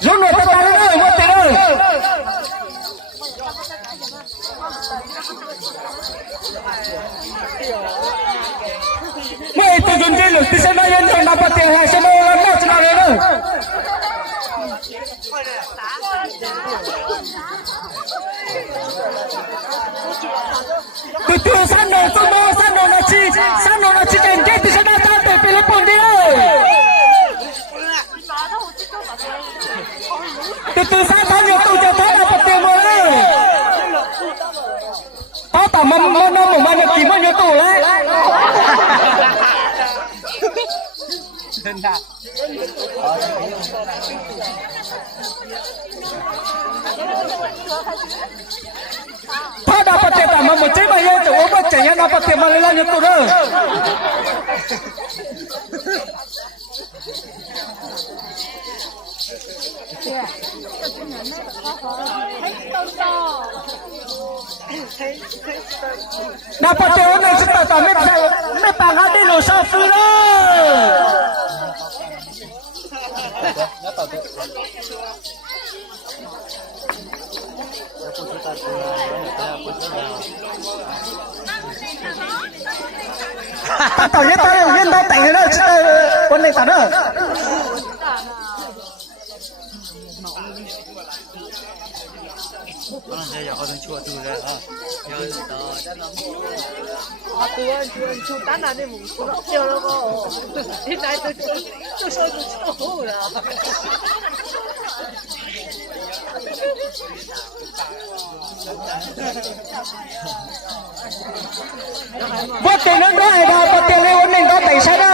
Rút rồi tất cả lên ơi, một tiền ơi. Mày tôi dùng tiền lực thì sẽ nói nhân dân dapat tiền hay sẽ nói làm nào cho nào nữa. Từ từ san đồ là chi cảnh kết thì sẽ đã ta để Philippines đi ơi. Từ từ san thang nhiều tụ cho thoát là bật tiền rồi đấy. Tao tao mầm nó một bao nhiêu kìm bao nhiêu tụ đấy. Tao dapat tiền tao mầm một chiếc bao nhiêu tụ ốp chảy nhá dapat tiền mà lên nhiêu tụ đó. Dapat teon yang sudah kami pangan di Nusa Tenggara. Tahu ya tahu yang tahu tengah lah, pun ni tak ada. Orang saya yang orang cuat tu dah. Yang dah dalam. Aku cutan ada musuh nak jual apa? Ini tu soal lah. Buat tenan dah, buat tenan orang dah tak sana.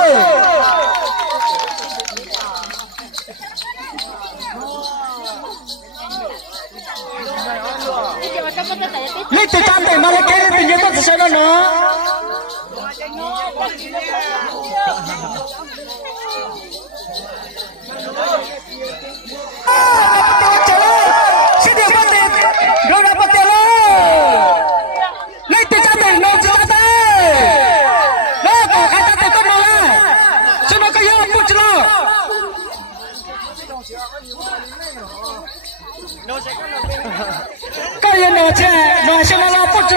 Lấy từ trăm để mà lấy cái tự nhiên tôi sẽ nó nữa. Xin điều bắt tiền, rồi là bắt tiền luôn. Lấy từ trăm để nó cho ta. Đó, có khai ta tiền con nó là. Cho nó có yêu là bút cho cái gì nữa chứ, nói xem nó bút chứ?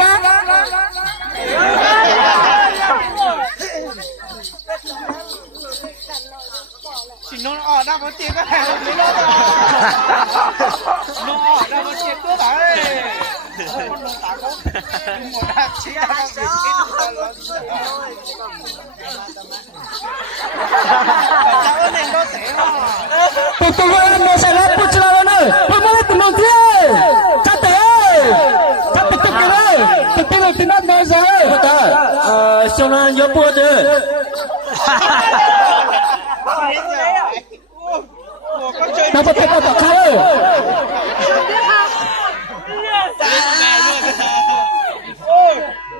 Chỉ nó ở đâu có tiền cái hàng đấy đó. Nó ở đâu có tiền cơ đấy. Con nó tao có một đám chỉ là việc cháu nên có thể mà. Tụi nó sẽ lấy bút chứ nào nữa? Tụi nó lấy tụi nó gì? Chắc thế. Chắc tụi cái đấy. Tụi nó thì nó nói gì? Xong nó nhớ bút chứ. Nó có thể có khai ơi.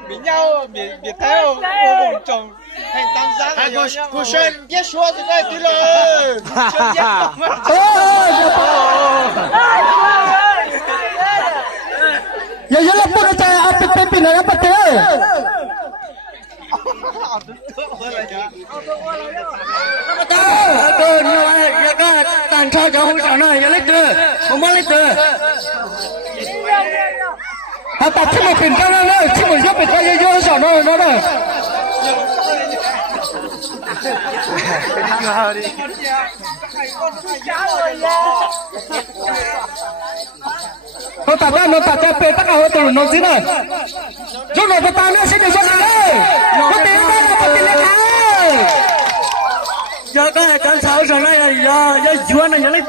Bị nhau, bị theo, vô cùng chồng thành tam giác này nhau. Cô Xuân, biết xua từ đây tí lời. Xuân biết tổng mất. Ya ya lah pun saya apa pimpin lah apa tu? Aduh, ni ya kan tan chao jauh sana ya lek tu, mau lek tu. Apa cuma pintar lah, cuma siapa kaya jauh sana mana? Nó tạt ra, nó tạt ra, pe tất cả họ tụi nó gì nữa? Rút rồi, ta nữa sẽ được rút rồi. Nó tiền ra, nó tiền lên thang. Giờ cái con sáu rồi này là giờ chuan này nhớ lấy.